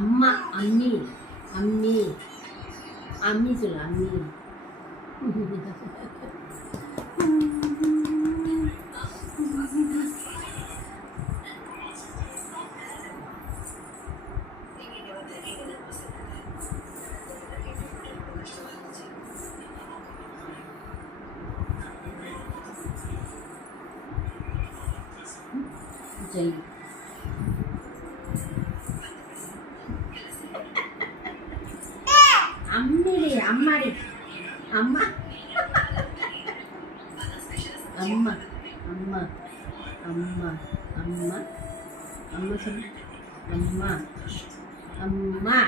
அம்மா அம்மி அம்மி அம்மி சொல்லு அம்மி. ஜெய் அம்மிடி அம்மாடி அம்மா அம்மா அம்மா அம்மா அம்மா அம்மா சொல்லு அம்மா அம்மா